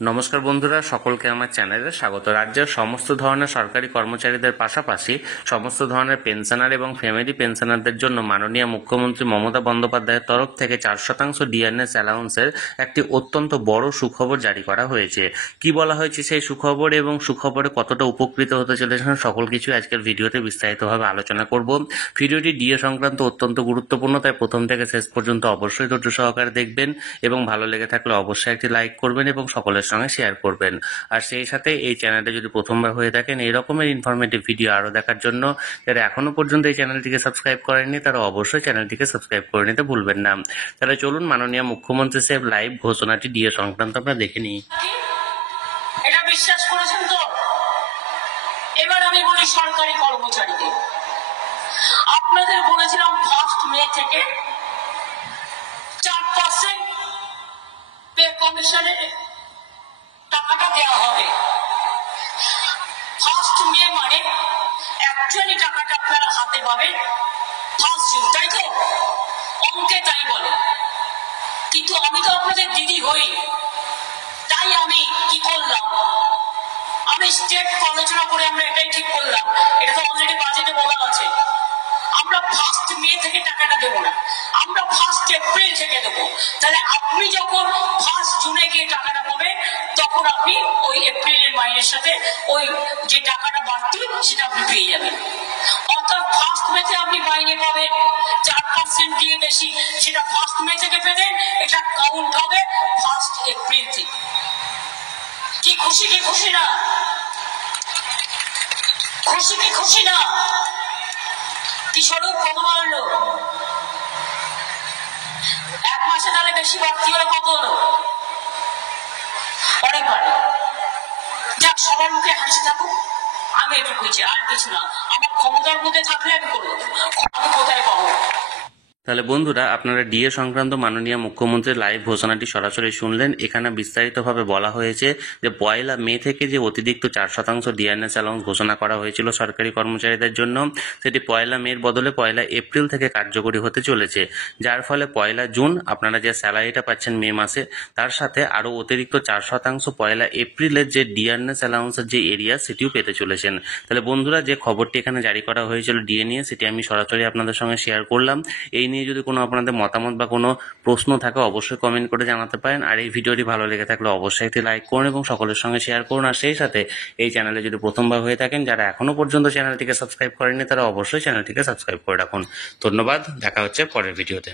নমস্কার বন্ধুরা, সকলকে আমার চ্যানেলে স্বাগত। রাজ্যের সমস্ত ধরনের সরকারি কর্মচারীদের পাশাপাশি সমস্ত ধরনের পেনশনার এবং ফ্যামিলি পেনশনারদের জন্য মাননীয় মুখ্যমন্ত্রী মমতা বন্দ্যোপাধ্যায়ের তরফ থেকে 4% ডিএনএস অ্যালাউন্সের একটি অত্যন্ত বড় সুখবর জারি করা হয়েছে। কি বলা হয়েছে সেই সুখবর এবং সুখবরে কতটা উপকৃত হতে চলেছেন সকল কিছু আজকের ভিডিওতে বিস্তারিতভাবে আলোচনা করব। ভিডিওটি ডিএ সংক্রান্ত অত্যন্ত গুরুত্বপূর্ণ, তাই প্রথম থেকে শেষ পর্যন্ত অবশ্যই ধৈর্য সহকারে দেখবেন এবং ভালো লেগে থাকলে অবশ্যই একটি লাইক করবেন এবং সকলের সঙ্গে শেয়ার করবেন। আর সেই সাথে এই চ্যানেলটা যদি প্রথমবার হয়ে থাকেন এই রকমের ইনফরমেটিভ ভিডিও আরও দেখার জন্য যারা এখনো পর্যন্ত এই চ্যানেলটিকে সাবস্ক্রাইব করেননি তারা অবশ্যই চ্যানেলটিকে সাবস্ক্রাইব করে নিতে ভুলবেন না। তাহলে চলুন মাননীয় মুখ্যমন্ত্রী সাহেব লাইভ ঘোষণাটি ডিএ সংক্রান্ত আমরা দেখে নিই। এটা বিশ্বাস করেছেন তো? এবার আমি বলি সরকারি কর্মচারীদের, আপনাদের বলেছিলাম 1 মে থেকে 4% পে কমিশনের টাকাটা দেওয়া হবে। 1 মে মানে অ্যাকচুয়ালি টাকাটা আপনারা হাতে পাবেন 1 জুন, তাই তো? অঙ্কে তাই বলে, কিন্তু আমি তো আপনাদের দিদি হই, তাই আমি কি করলাম, আমি স্টেট আলোচনা করে আমরা এটাই ঠিক করলাম, এটা তো অলরেডি বাজেটে বলা আছে, আমরা 1 মে থেকে টাকাটা দেবো না, আমরা 1 এপ্রিল থেকে দেবো। তাহলে আপনি যখন 1 জুনে গিয়ে টাকাটা পাবেন তখন আপনি ওই এপ্রিলের মাইনের সাথে ওই যে টাকাটা বাড়তি সেটা আপনি পেয়ে যাবেন। অর্থাৎ 1 মেতে আপনি মাইনে পাবেন 4% দিয়ে বেশি, সেটা 1 মে থেকে পেলেন, এটা কাউন্ট হবে 1 এপ্রিল থেকে। কি খুশি, কি খুশি না? খুশি কি খুশি না? কি স্বরূপ কত বাড়লো? 1 মাসে তাহলে বেশি বাড়তি হলে কত হলো? অনেক বাড়ে। যাক, সবার মুখে হাসি থাকুক, আমি এটুকু হয়েছি, আর কিছু না। আমার ক্ষমতার মধ্যে থাকলে আমি করবো, আমি কোথায় পাবো? তাহলে বন্ধুরা, আপনারা ডিএ সংক্রান্ত মাননীয় মুখ্যমন্ত্রীর লাইভ ঘোষণাটি সরাসরি শুনলেন। এখানে বিস্তারিতভাবে বলা হয়েছে যে 1 মে থেকে যে অতিরিক্ত 4% ডিএনএস অ্যালাউন্স ঘোষণা করা হয়েছিল সরকারি কর্মচারীদের জন্য, সেটি 1 মের বদলে 1 এপ্রিল থেকে কার্যকরী হতে চলেছে। যার ফলে 1 জুন আপনারা যে স্যালারিটা পাচ্ছেন মে মাসে, তার সাথে আরও অতিরিক্ত 4% 1 এপ্রিলের যে ডিএনএস অ্যালাউন্সের যে এরিয়া সেটিও পেতে চলেছেন। তাহলে বন্ধুরা, যে খবরটি এখানে জারি করা হয়েছিল ডিএ নিয়ে, সেটি আমি সরাসরি আপনাদের সঙ্গে শেয়ার করলাম। এই নিয়ে যদি কোনো আপনাদের মতামত বা কোনো প্রশ্ন থাকে অবশ্যই কমেন্ট করে জানাতে পারেন। আর এই ভিডিওটি ভালো লেগে থাকলে অবশ্যই একটি লাইক করুন এবং সকলের সঙ্গে শেয়ার করুন। আর সেই সাথে এই চ্যানেলে যদি প্রথমবার হয়ে থাকেন, যারা এখনো পর্যন্ত চ্যানেলটিকে সাবস্ক্রাইব করেননি তারা অবশ্যই চ্যানেলটিকে সাবস্ক্রাইব করে রাখুন। ধন্যবাদ, দেখা হচ্ছে পরের ভিডিওতে।